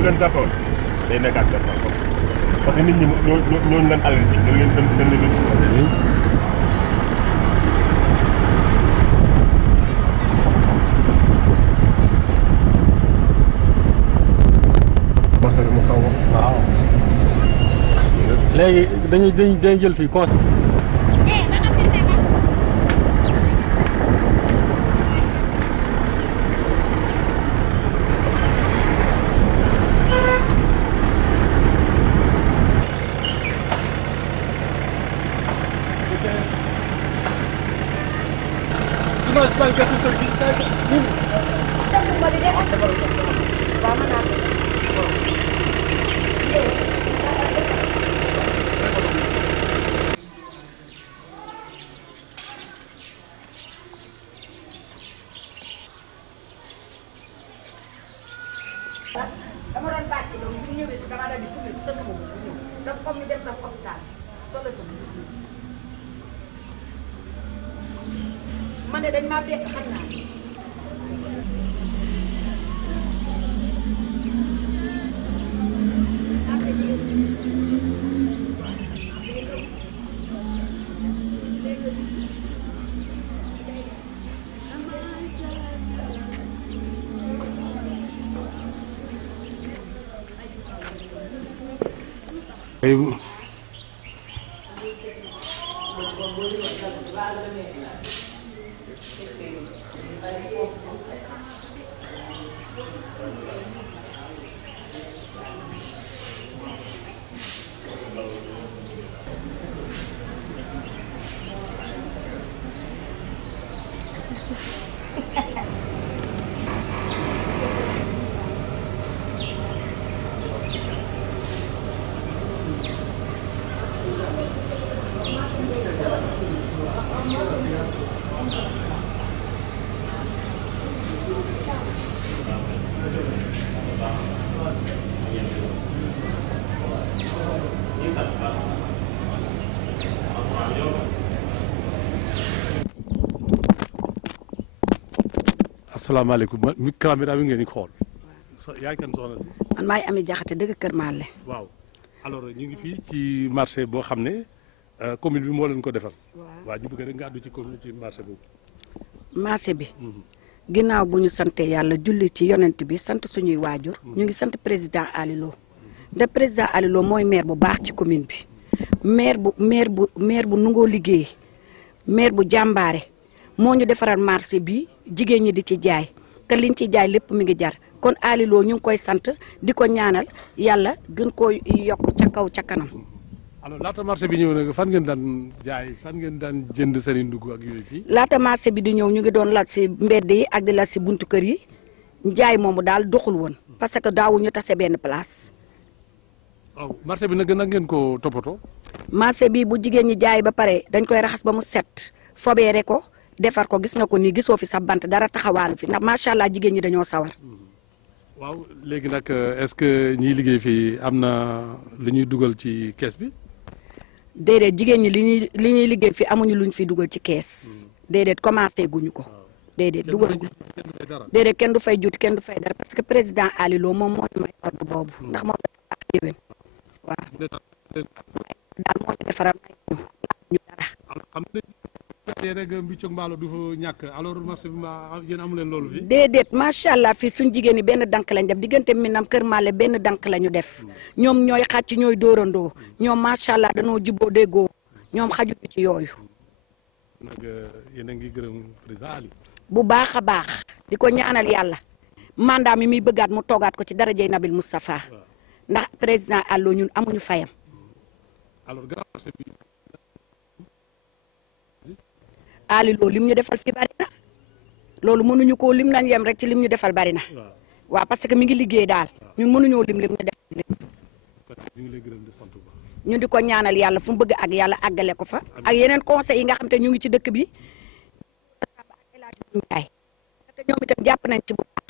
su leen jàppoon day nekkaat benn parce que nit ñi ñooñu leen allergie dañ leen marché bi mu xaw waaw léegi dañuy jël fii conseil. dama doon bàcc loolu bu ñëwee si dama daal di summi sa sama bu ñëw daf comme ni def sa hôpital solo sama man de dañ maa bett xam naa asalaamaaleykum mi caméra bi ngeen di xool. yaay kan soxna si. man maay Ami Jaxate dëgg Kër Malle. waaw alors ñu ngi fii ci marché boo xam ne commune bi moo leen ko defal. waaw ñu bëgg rek nga àddu ci commune ci marché boobu. marché bi. ginnaaw bu ñu sante yàlla julli ci yonent bi sant suñuy waajur. ñu ngi sant président Ali Lo. ndax président Ali Lo mooy maire bu baax ci commune bi. maire bu nungoo liggéey maire bu jàmbaare moo ñu defaral marché bi jigéen ñi di ci jaay te liñ ci jaay lépp mi ngi jar kon Ali Lo ñu ngi koy sant di ko ñaanal yàlla gën koo yokk ca kaw ca kanam. alors laata marché bi ñëw nag fan ngeen daan jaay fan ngeen daan jënd seen ndugg ak yooyu fii. laata marché bi di ñëw ñu ngi doon lat si mbedd yi ak di lat si buntu kër yi njaay moomu daal doxul woon parce que daawuñu tase benn place. waaw marché bi nag ngeen ko toppatoo. marché bi bu jigéen ñi jaay ba pare dañ koy raxas ba mu set fobeere ko defar ko gis nga ko nii gisoo fi sa bant dara taxawaalu fi ndax macha allah jigéen ñi dañoo sawar. waaw léegi nag est-ce que ñiy liggéey fii am na lu ñuy dugal ci kees bi. déedéet jigéen ñi li ñuy liggéey fii amuñu luñ fi dugal ci kees. déedéet commencé guñu ko. déedéet dugal déedéet kenn du fay juuti kenn du fay dara parce que président Ali Lo moom moo ñu may ordre boobu ndax moom dafa ak yéwén waaw. daal moo ñu defaral ñu dara. xam nga rek mbiccoog mbaalo du fa ñàkk alors marché bi yéen amu leen loolu fii. déedéet macha allah fii suñ jigéen ñi benn dank lañ def diggante Minam Kër Malle benn dank la ñu def ñoom ñooy xàcc ñooy dóorandoo ñoom macha allah danoo jubboo déggoo ñoom xajuñu ci yooyu. nag yéen a ngi gërëm président Ali. bu baax a baax di ko ñaanal yàlla mandat mi muy bëggaat mu toogaat ko ci darajay Nabil Moustapha ndax président Allo ñun amuñu fayam. alors marché bi. Ali Lo lim ñu defal fi bari na loolu mënuñu koo lim nañ yem rek ci lim ñu defal bari na waaw parce que mi ngi liggéey daal ñun mënuñoo lim ñu defal lépp ñu di ko ñaanal yàlla fu mu bëgg ak yàlla àggale ko fa ak yeneen conseil yi nga xam te ñu ngi ci dëkk bi te ñoom itam jàpp nañ ci bu baax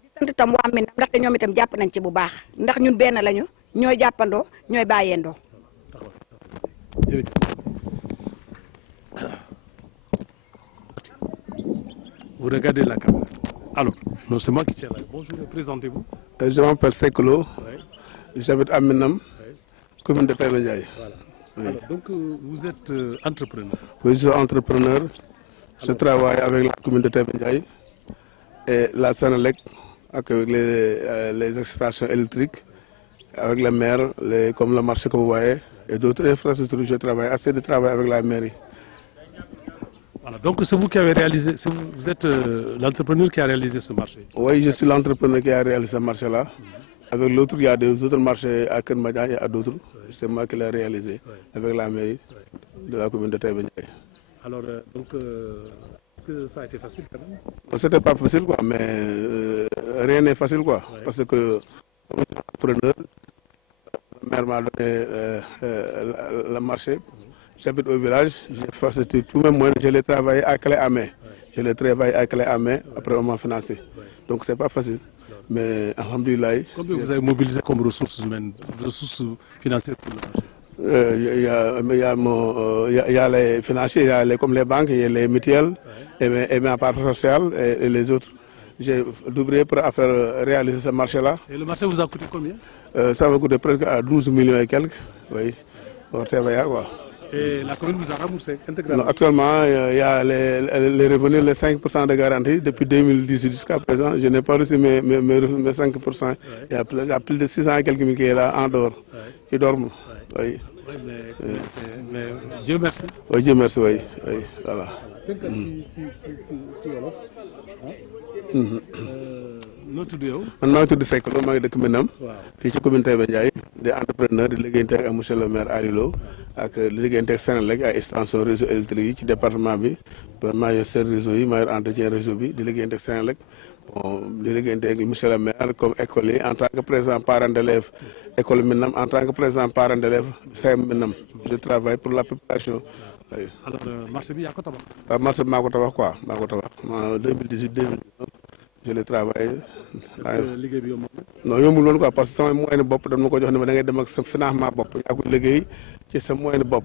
di sant itam waa Minam ndaxte ñoom itam jàpp nañ ci bu baax ndax ñun benn lañu ñooy jàppandoo ñooy bàyyeendoo. Vous regardez la caméra. Alors, non, c'est moi qui tiens là. Bonjour, présentez-vous. Je m'appelle Seklo, j'habite à Minam, commune de Taïba Ndiaye. Voilà. Oui. Alors, donc, vous êtes entrepreneur? Oui, je suis entrepreneur. Je travaille avec la commune de Taïba Ndiaye et la Sénélec, avec les extractions électriques, avec la mer, comme le marché que vous voyez, et d'autres infrastructures. Je travaille assez de travail avec la mairie. Voilà, donc c'est vous qui avez réalisé, vous êtes l'entrepreneur qui a réalisé ce marché? Oui, je suis l'entrepreneur qui a réalisé ce marché-là. Avec l'autre, il y a des autres marchés à Kermadjan, il y a d'autres. C'est moi qui l'ai réalisé avec la mairie de la commune de Taïba Ndiaye. Alors, donc, est-ce que ça a été facile quand même? C'était pas facile, quoi, mais rien n'est facile, quoi. Parce que, comme entrepreneur, le maire m'a donné le marché. J'habite au village, j'ai fait tous mes moyens, je l'ai travaillé à clé à main. Je l'ai travaillé à clé à main, après on m'a financé. Donc c'est pas facile. Mais alhamdoulilah. Combien vous avez mobilisé comme ressources humaines, ressources financières pour le marché? Il y a les financiers, il y a comme les banques, il y a les mutuelles, et ma part sociale et les autres. J'ai doublé pour faire réaliser ce marché-là. Et le marché vous a coûté combien? Ça va coûter presque à 12 millions et quelques. Oui, au TVA, quoi. Et la commune vous a remboursé intégralement? Non, actuellement, il y a les revenus, les 5% de garantie. Depuis 2018 jusqu'à présent, je n'ai pas reçu mes 5%. Il y a plus de 600 et quelques mille qui est là en dehors, qui dorment. Oui. Oui, mais Dieu merci. Oui, Dieu merci, oui. Voilà. noo tudd yow. man maa ngi tudd Seck Lo maa ngi dëkk Minam. fii ci commune Taïba Ndiaye di entrepreneur di liggéeyante ak monsieur le maire Ali Lo ak di liggéeyante ak Sénélec ay extension réseau électrique yi ci département bi maa yor seen réseau yi maa yor entretien réseau bi di liggéeyante ak Sénélec bon di liggéeyante ak monsieur le maire comme école yi en tant que président parent d'élève école Minam en tant que président parent d'élève CM Minam je travaille pour la population. alors marché bi yaa ko tabax. waaw marché bi maa ko tabax quoi maa ko tabax 2018 2019 je l'ai travaillé. est-ce que liggéey bi yomb na? non yombul woon quoi parce que sama moyen bopp dañ ma ko jox ne ma da ngay dem ak sa financement bopp yaa ko liggéey ci sa moyen bopp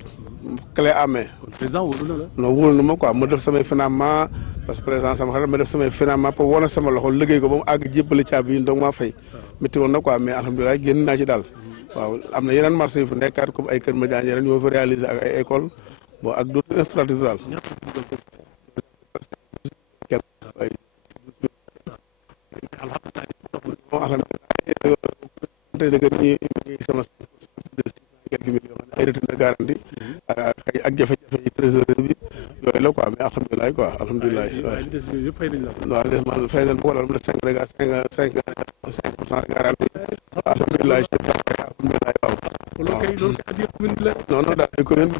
clé à main. président wóolu na la. non wóolu na ma quoi ma def samay financement parce que président sama xarit ma def samay financement pour wane sama loxo liggéey ko ba mu àgg jébbali caabi yi donc maa fay. métti woon na quoi mais alhamdulilah génn naa ci daal. waaw am na yeneen marché yu fi nekkaat comme ay Kër Madiane yeneen ñoo fa réaliser ak ay école bon ak d'autres infrastructures. sama quelques millions ay retour de garantie ak jafe-jafe yi trésorerie bi yooyu la quoi mais alhamdulilah quoi alhamdulilah waaw man fay nañ ko wala mu ne 5% garantie alhamdulilah alhamdulilah waaw non non daal di commune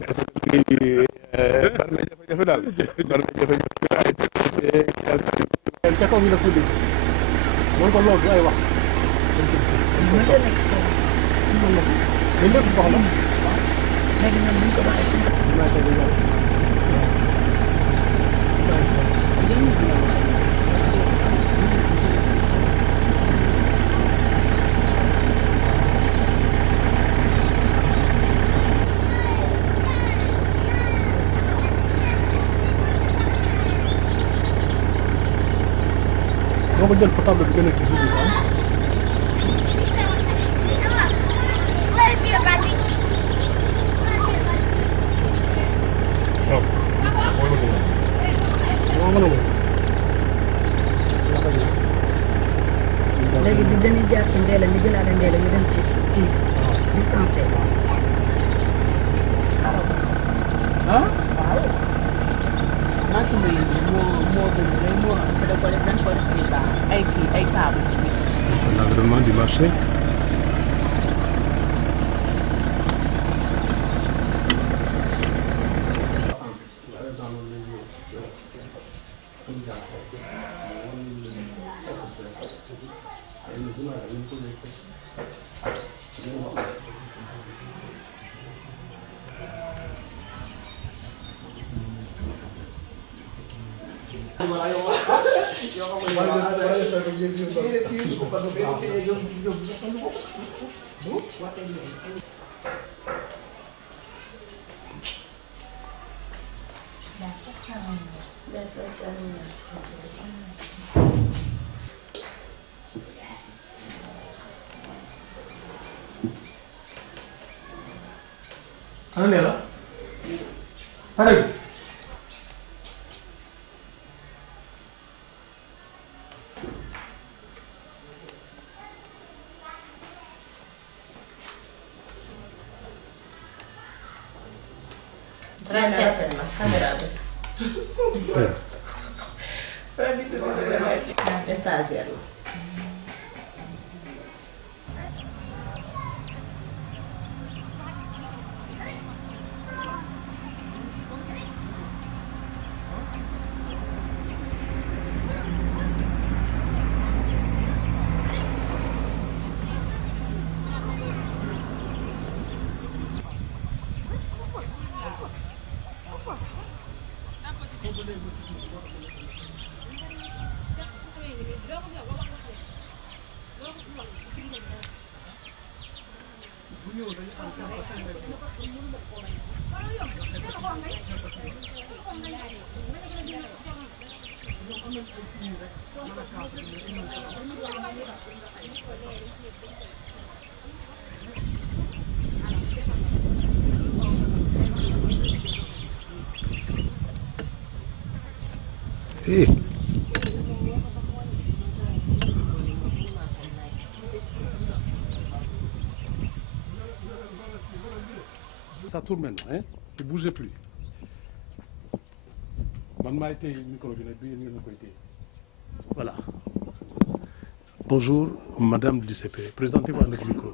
bi liggéey bi bari na jafe-jafe daal bari na jafe-jafe loolu ko loolu du ay wax. mais lépp soxla. léegi nag bu ñu ko doo ko jël portable bi gën a kii bi am. léegi bi dañuy jaar si Ndéla ñu jëlaale Ndéla ñu dem ci kii dispensaire. ah waaw. marché bi moo gën a moo da ko def dañ ko def ay table. l'environnement du marché. Ana ne la pare bi Ça tourne maintenant, hein? Ne bougez plus. Voilà. Bonjour, Madame l'ICP. Présentez-vous à notre micro.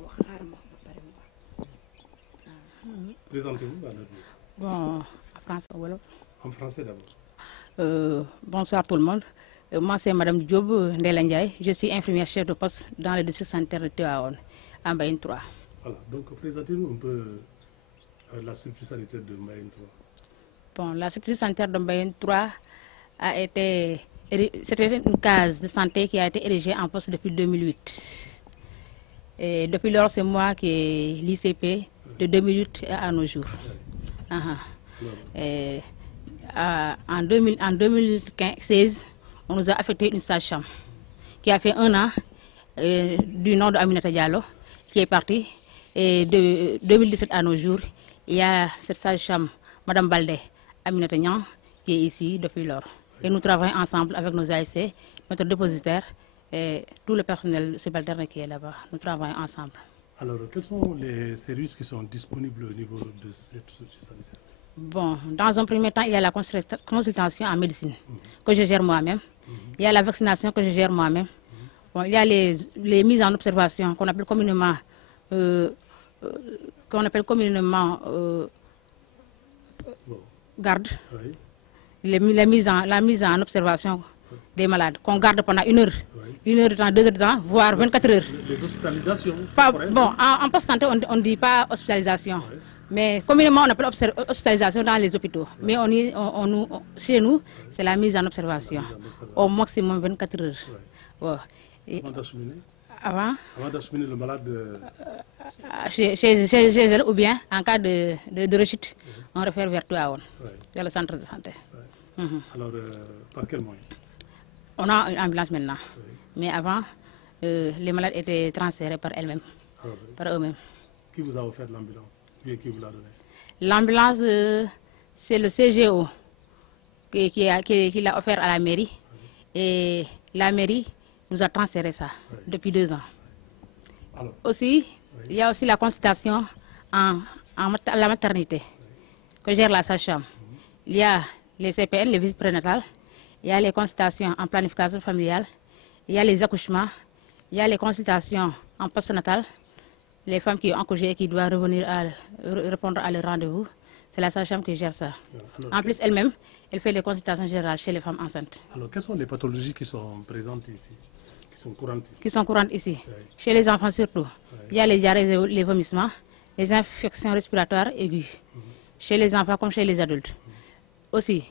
Présentez-vous à notre micro. Bon, en français, voilà. En français d'abord. Bonsoir tout le monde. Moi, c'est Madame Diop Ndella Ndiaye. Je suis infirmière chef de poste dans le district sanitaire de Tivaouane, en Mbayeen 3. Voilà, donc présentez-nous un peu la structure sanitaire de Mbayeen 3. Bon, la structure sanitaire de Mbayeen 3 c'était une case de santé qui a été érigée en poste depuis 2008. Et depuis lors, c'est moi qui ai l'ICP de 2008 à nos jours. En 2016, on nous a affecté une sage-femme qui a fait 1 an du nom de Aminata Diallo, qui est partie. Et de 2017 à nos jours, il y a cette sage-femme, Madame Baldé, Aminata Niang, qui est ici depuis lors. Et nous travaillons ensemble avec nos ASC, notre dépositaire et tout le personnel subalterne qui est là-bas. Nous travaillons ensemble. Alors, quels sont les services qui sont disponibles au niveau de cette structure sanitaire? Bon, dans un premier temps, il y a la consultation en médecine que je gère moi-même. Il y a la vaccination que je gère moi-même. Bon, il y a les mises en observation qu'on appelle communément garde. Oui. La mise en observation des malades, qu'on garde pendant 1 heure. 1 heure de temps, 2 heures de temps, voire 24 heures. Les hospitalisations. Bon, en post-santé, on ne dit pas hospitalisation. Oui. Mais communément, on appelle hospitalisation dans les hôpitaux. Mais chez nous, c'est la mise en observation. Au maximum 24 heures. Oui. Ouais. Avant d'acheminer? Avant d'acheminer le malade chez elle, ou bien en cas de rechute, on réfère vers Tivaouane, vers le centre de santé. Alors, par quel moyen? On a une ambulance maintenant. Mais avant, les malades étaient transférés par elles-mêmes, par eux-mêmes. Qui vous a offert l'ambulance? Qui vous l'a donné? L'ambulance, c'est le CGO qui l'a offert à la mairie. Et la mairie nous a transféré ça depuis 2 ans. Alors, aussi, il y a aussi la consultation à la maternité que gère la sage-femme. Il y a les CPN, les visites prénatales. Il y a les consultations en planification familiale. Il y a les accouchements. Il y a les consultations en postnatal. Les femmes qui ont accouché et qui doivent revenir répondre à leur rendez-vous. C'est la sage-femme qui gère ça. Alors, en plus, elle-même, elle fait les consultations générales chez les femmes enceintes. Alors, quelles sont les pathologies qui sont présentes ici, qui sont courantes ici? Qui sont courantes ici. Chez les enfants surtout. Il y a les diarrhées et les vomissements, les infections respiratoires aiguës. Chez les enfants comme chez les adultes. Aussi,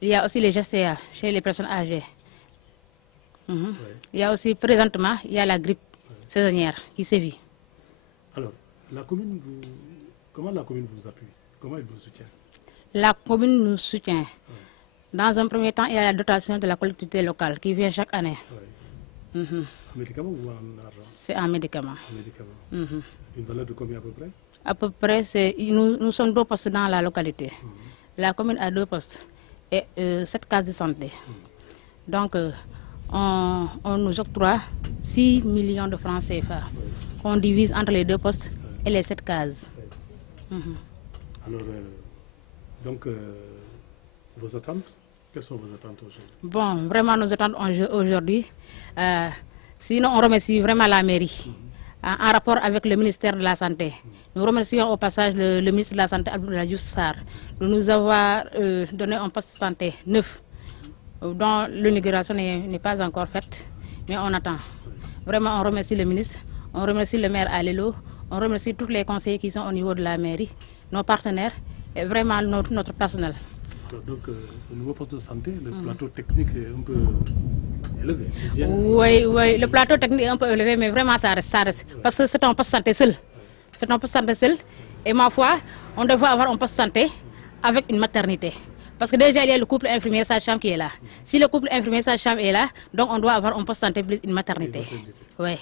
il y a aussi les GSTA chez les personnes âgées. Il y a aussi, présentement, il y a la grippe saisonnière qui sévit. Alors, comment la commune vous appuie? Comment elle vous soutient? La commune nous soutient. Dans un premier temps, il y a la dotation de la collectivité locale qui vient chaque année. En médicaments ou en argent? C'est en médicaments. En médicaments. Une valeur de combien à peu près? À peu près, nous sommes 2 postes dans la localité. La commune a 2 postes et 7 cases de santé. Donc, on nous octroie 6 millions de francs CFA qu'on divise entre les 2 postes et les 7 cases. Alors, donc, vos attentes, quelles sont vos attentes aujourd'hui? Bon, vraiment, nos attentes aujourd'hui, sinon on remercie vraiment la mairie en rapport avec le ministère de la Santé. Nous remercions au passage le ministre de la Santé, Abdoulaye Diouf Sarr, de nous avoir donné un poste de santé neuf, dont l'inauguration n'est pas encore faite, mais on attend. Vraiment, on remercie le ministre, on remercie le maire Alilo, on remercie tous les conseillers qui sont au niveau de la mairie, nos partenaires et vraiment notre personnel. Donc, ce nouveau poste de santé, le plateau technique est un peu élevé. Oui, le plateau technique est un peu élevé, mais vraiment ça reste. Parce que c'est un poste de santé seul. C'est un poste de santé seul. Et ma foi, on devrait avoir un poste de santé avec une maternité. Parce que déjà, il y a le couple infirmier sage-femme qui est là. Si le couple infirmier sage-femme est là, donc on doit avoir un poste de santé plus une maternité. Oui.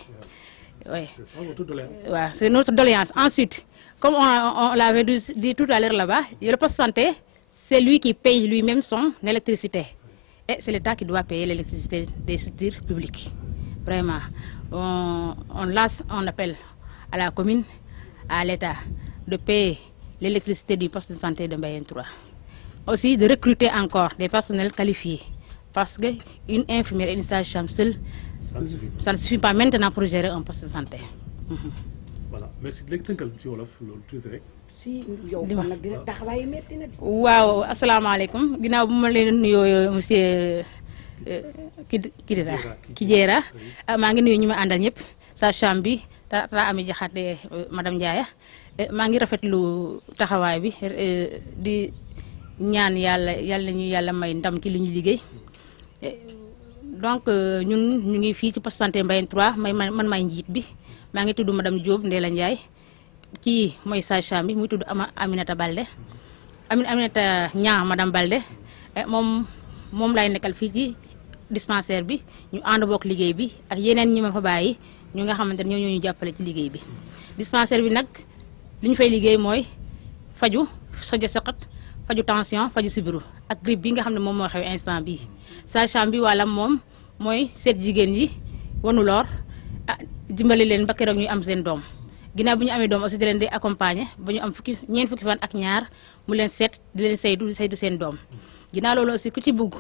C'est ça votre doléance? Ouais, c'est notre doléance. Ensuite, comme on l'avait dit tout à l'heure là-bas, le poste de santé, c'est lui qui paye lui-même son électricité. Et c'est l'État qui doit payer l'électricité des structures publiques. Vraiment. On lance un appel à la commune, à l'État, de payer l'électricité du poste de santé de Mbayène 3. Aussi de recruter encore des personnels qualifiés. Parce qu'une infirmière et une sage-femme seule, ça ne suffit pas maintenant pour gérer un poste de santé. Voilà. Merci. si yow kon nag dina taxawaay metti na. waaw asalaamaaleykum ginnaaw bu ma leen nuyoo monsieur Kidjera maa ngi nuyu ñu ma àndal ñëpp sage-femme bi Tata Amy Diakhaté madame Ndiaye maa ngi rafetlu taxawaay bi di ñaan yàlla ñu yàlla may ndam ci li ñu liggéey donc ñun ñu ngi fii ci poste santé Mbayène 3 man may njiit bi maa ngi tudd madame Diop Ndéla Ndiaye kii mooy sage-femme bi muy tudd Aminata Balde Aminata Niang madame Balde moom laay nekkal fii ci dispensaire bi ñu ànd bokk liggéey bi ak yeneen ñi ma fa bàyyi ñu nga xamante ne ñoo ñu jàppale ci liggéey bi. dispensaire bi nag li ñu fay liggéey mooy faju sojo saqat faju tension faju sibiru ak grippe bi nga xam ne moom moo xew instant bii sage-femme bi wàllam moom mooy seet jigéen yi wanu loor dimbali leen ba keroog ñuy am seen doom. ginnaaw bu ñu amee doom aussi di leen di accompagner ba ñu am ñeent fukki fan ak ñaar mu leen seet di leen saytu seen doom ginnaaw loolu aussi ku ci bugg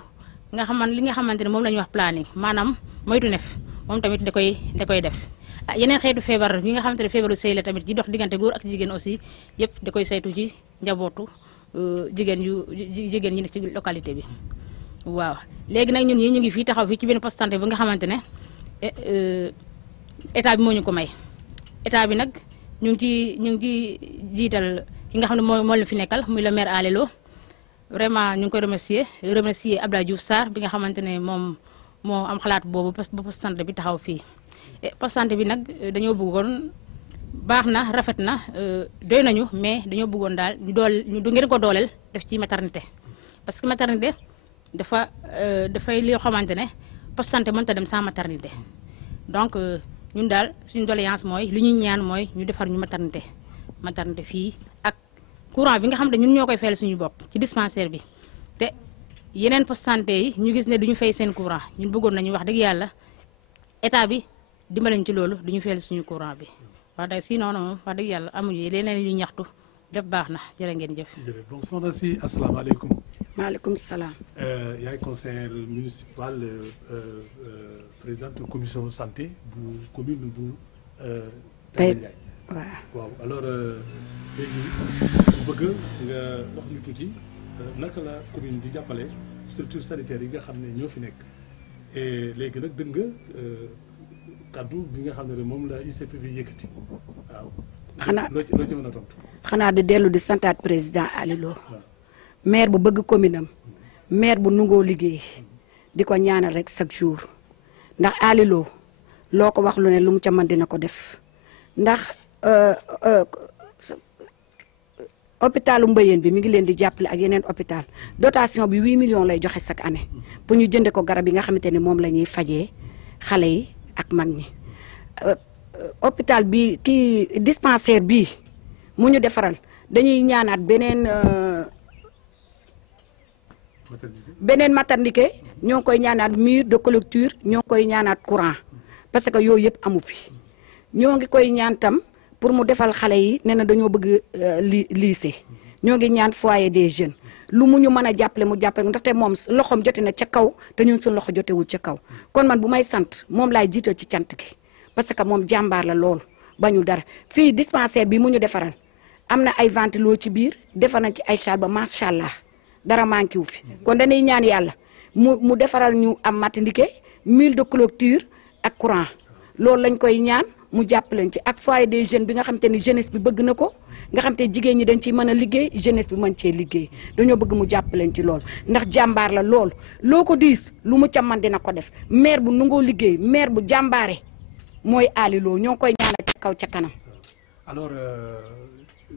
nga li nga xamante ne moom la ñuy wax planning maanaam moytu nef moom tamit da koy def yeneen xeetu feebar yi nga xamante ne feebaru sëy la tamit di dox diggante góor ak jigéen aussi yëpp da koy saytu ci njabootu jigéen ñi nekk ci localité bi waaw léegi nag ñun ñi ñu ngi fii taxaw fii ci benn poste santé bi nga xamante ne état bi moo ñu ko may état bi nag ñu ngi ci jiital ki nga xam ne moo la fi nekkal muy le maire Alelo vraiment ñu ngi koy remercier Abdoulaye Diouf Sarr bi nga xamante ne moom moo am xalaat boobu ba poste santé bi taxaw fii poste santé bi nag dañoo bëggoon baax na rafet na doy nañu mais dañoo bëggoon daal ñu ngeen ko dooleel def ci maternité parce que maternité dafay li xamante ne poste santé mënta dem sans maternité donc ñun daal suñu doléance mooy li ñuy ñaan mooy ñu defar ñu maternité fii ak courant bi nga xam ne ñun ñoo koy fayal suñu bopp ci dispensaire bi te yeneen poste santé yi ñu gis ne duñu fay seen courant ñun bëggoon nañu wax dëgg yàlla état bi dimbalañ ci loolu duñu fayal suñu courant bi wax dëgg sinon moom wax dëgg yàlla amuñu leneen ñu ñaxtu def baax na jërë ngeen jëf. donc soxna si asalaamaaleykum. maaleykum salaam. yaay conseillère municipal présidente commission santé bu commune bu Taïba Ndiaye. waaw alors léegi bu bëgg nga wax ñu tuuti naka la commune di jàppale structure sanitaire yi nga xam ne ñoo fi nekk et léegi nag dégg nga kaddu bi nga xam ne moom la ICP bi yëkkati waaw. xanaa loo ci mën a tontu. xanaa di dellu di santaat président Alilo maire bu bëgg commune am maire bu nungoo liggéey di ko ñaanal rek chaque jour ndax Alilo loo ko wax lu ne lu mu ca mën dina ko def ndax hôpitalu Mbayène bi mi ngi leen di jàppale ak yeneen hôpital dotation bi 8 millions lay joxe chaque année pour ñu jënde ko garab yi nga xamante ne moom la ñuy fajee xale yi ak mag ñi hôpital bi kii dispensaire bii mu ñu defaral dañuy ñaanaat beneen maternité ñoo ngi koy ñaanaat mur de clôture ñoo ngi koy ñaanaat courant parce que yooyu yëpp amu fi ñoo ngi koy ñaan tam pour mu defal xale yi nee na dañoo bëgg lycée ñoo ngi ñaan foyer des jeunes lu mu ñu mën a jàppale mu jàppale ndaxte moom loxoom jote na ca kaw te ñun suñu loxo jotewul ca kaw kon man bu may sant moom laay jiital ci cant gi parce que moom jàmbaar la lool bañu dara fii dispensaire bi mu ñu defaral am na ay ventilo ci biir defar nañ ci ay salle ba macha allah dara manqué wu fi kon dañuy ñaan yàlla mu defaral ñu am maternité mur de clôture ak courant loolu lañ koy ñaan mu jàppaleñ ci ak foyer des jeunes bi nga xam te ni jeunesse bi bëgg na ko nga xam te jigéen ñi dañ ciy mën a liggéey jeunesse bi mën cee liggéey dañoo bëgg mu jàppaleñ ci loolu ndax jàmbaar la lool loo ko diis lu mu ca man dina ko def maire bu nangoo liggéey maire bu jàmbaare mooy Ali Lo ñoo ngi koy ñaanal ca kaw ca kanam. alors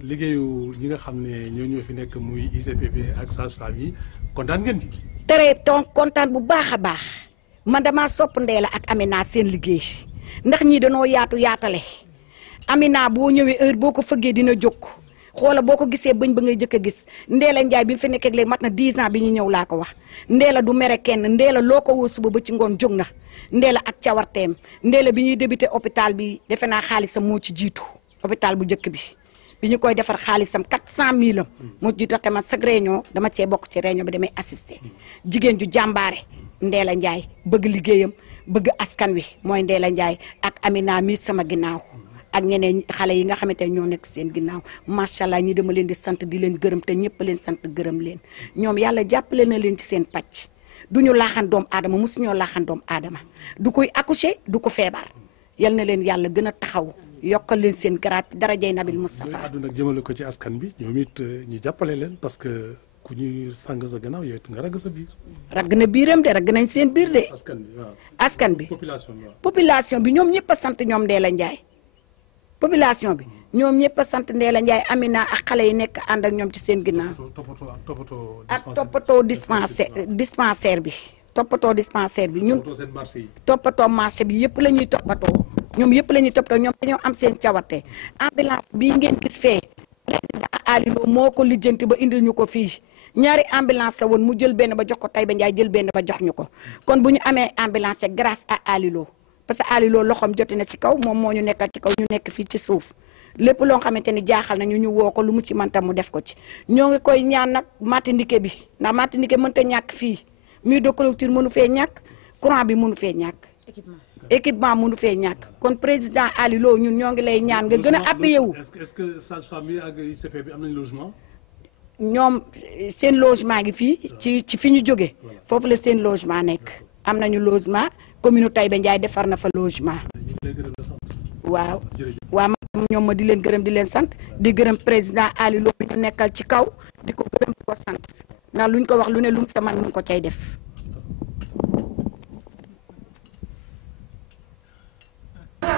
liggéeyu ñi nga xam ne ñoo fi nekk muy ICPP ak sage-femme yi kontaan ngeen ci. très kontaan bu baax a baax man damaa sopp Ndéla ak Amina seen liggéey ndax ñii dañoo yaatale Amina boo ñëwee heure boo ko fëggee dina jóg xoola boo ko gisee bëñ ba ngay jëkk a gis Ndéla Ndiaye bi fi nekkee léegi mat na 10 ans bi ñu ñëw laa ko wax Ndéla du mere kenn Ndéla loo ko woo suba ba ci ngoon jóg na Ndéla ak cawarteem Ndéla bi ñuy débuté hôpital bi defe naa xaalisam moo ci jiitu hôpital bu njëkk bi ñu koy defar xaalisam 400 000 am moo ci jiitu te man chaque réunion dama cee bokk ci réunion bi damay assister jigéen ju jàmbaare Ndéla Ndiaye bëgg liggéeyam bëgg askan wi mooy Ndéla Ndiaye ak Amina mi sama ginnaaw ak ñeneen xale yi nga xamante ne ñoo nekk seen ginnaaw macha allah ñi dama leen di sant di leen gërëm te ñëpp leen sant gërëm leen ñoom yàlla jàppale na leen ci seen pàcc du ñu laaxan doom aadama mosu ñoo laaxan doom aadama du koy accoucher du ko feebar yal na leen yàlla gën a taxaw yokkal leen seen garaat darajay Nabil Moustapha. mooy àdduna ak jëmale ko ci askan bi ñoom it ñu jàppale leen parce que ku ñuy sàng sa gannaaw yow it nga ragg sa biir. ragg na biiram de ragg nañ seen biir de. askan bi waaw. askan bi population bi ñoom ñëpp a sant ñoom Ndéla Ndiaye. population bi ñoom ñëpp a sant Ndéla Ndiaye Amina ak xale yi nekk ànd ak ñoom ci seen ginnaaw. toppatoo dispensaire bi. toppatoo dispensaire bi ñun. toppatoo marché bi yëpp la ñuy toppatoo. ñoom yëpp la ñuy toppatoo ñoom dañoo am seen cawarte. ambulance bii ngeen gis fee président Ali Lo moo ko lijjanti ba indil ñu ko fii ñaari ambulance sa woon mu jël benn ba jox ko Taïba Ndiaye jël benn ba jox ñu ko kon bu ñu amee ambulance c'est grâce à Ali Lo parce que Ali Lo loxoom jote na ci kaw moom moo ñu nekkal ci kaw ñu nekk fii ci suuf lépp loo xamante ni jaaxal nañu ñu woo ko lu mu ci mën tam mu def ko ci ñoo ngi koy ñaan nag maternité bi ndax maternité mënta ñàkk fii mur de clôture mënu fee ñàkk courant bi mënu fee ñàkk équipement mënu fee ñàkk kon président Ali Lo ñun ñoo ngi lay ñaan nga gën a appuyé wu. est-ce que sage-femme yi ak ICP bi am nañ logement. ñoom seen logement gi fii ci fi ñu jóge foofu la seen logement nekk am nañu logement commune Taïba Ndiaye defar na fa logement. waaw man ñoom ma di leen gërëm di leen sant di gërëm président Ali Lo bi ñu nekkal ci kaw di ko gërëm di ko sant ndax luñ ko wax lu ne lu mu sa man mu ko cay def.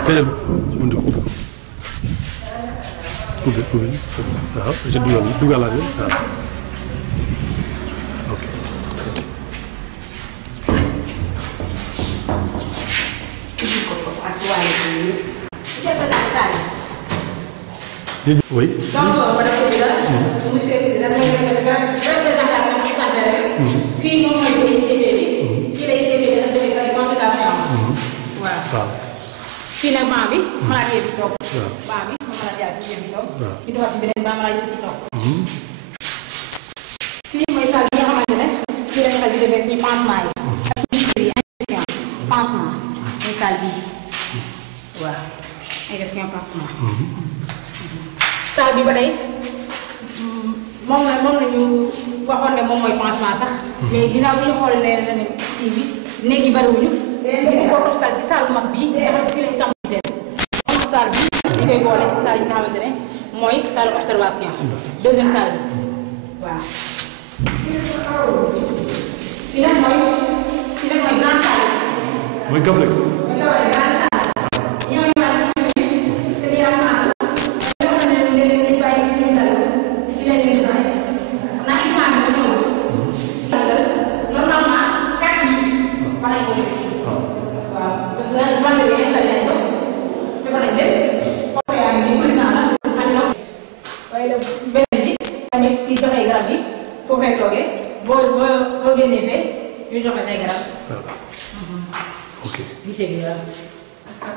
teel buntu ubbi waaw je dugalaat waaw ok. oui. fii moom mooy ICP bi. fii la ICP bi dafa defee say consultation. waaw. fii nag banc bi. malade bi toog. banc bi moom malade bi toog. ñu doxal ci beneen banc malade yi toog. fii mooy salle bi nga xamante ne fii la ñu xel di defee suñu pansement yi. ak suñu kër yi injection pansement mooy salle bii waaw injection pansement. salle bi ba day moom la ñu waxoon ne moom mooy pansement sax. mais ginnaaw bi ñu xool ne kii bi néeg yi bariwuñu. ñu ko toftal ci salle bu mag bii nga xam ne fii lañu tàmbali moom salle bi ñu koy boole ci salle yi nga xamante ne mooy salle observation deuxième salle bi waaw. fii nag mooy grande salle. mooy gable. joxee garab yi foo fay toogee boo génnee fee ñu joxe say garab. ok. gisee gi waaw.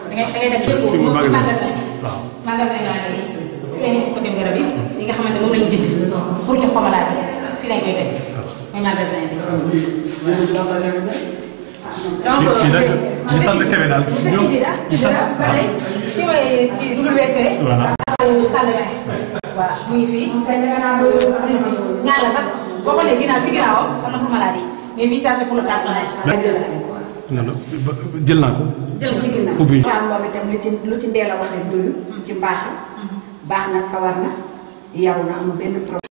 da ngay def yëpp moom magasin bi. waaw magasin laa nekk fii la ñuy stocké garab yi li nga xamante moom lañu jënd pour jox ko malade yi fii lañ koy teg mooy magasin bi. donc fii nag ñu sant Kébé daal ñoom ñu sant kii mooy kii WC. voilà salle de bain. waaw mu ngi fii. ñaar la sax boo xoolee ginnaaw ci ginnaawam am na pour malade yi mais bii ça c'est pour le personnel. non non jël naa ko. jël ci ginnaaw. ubbi waaw moom itam lu ci Ndella wax rek doyul ci mbaaxam. baax na sawar na yaw na amul benn problème.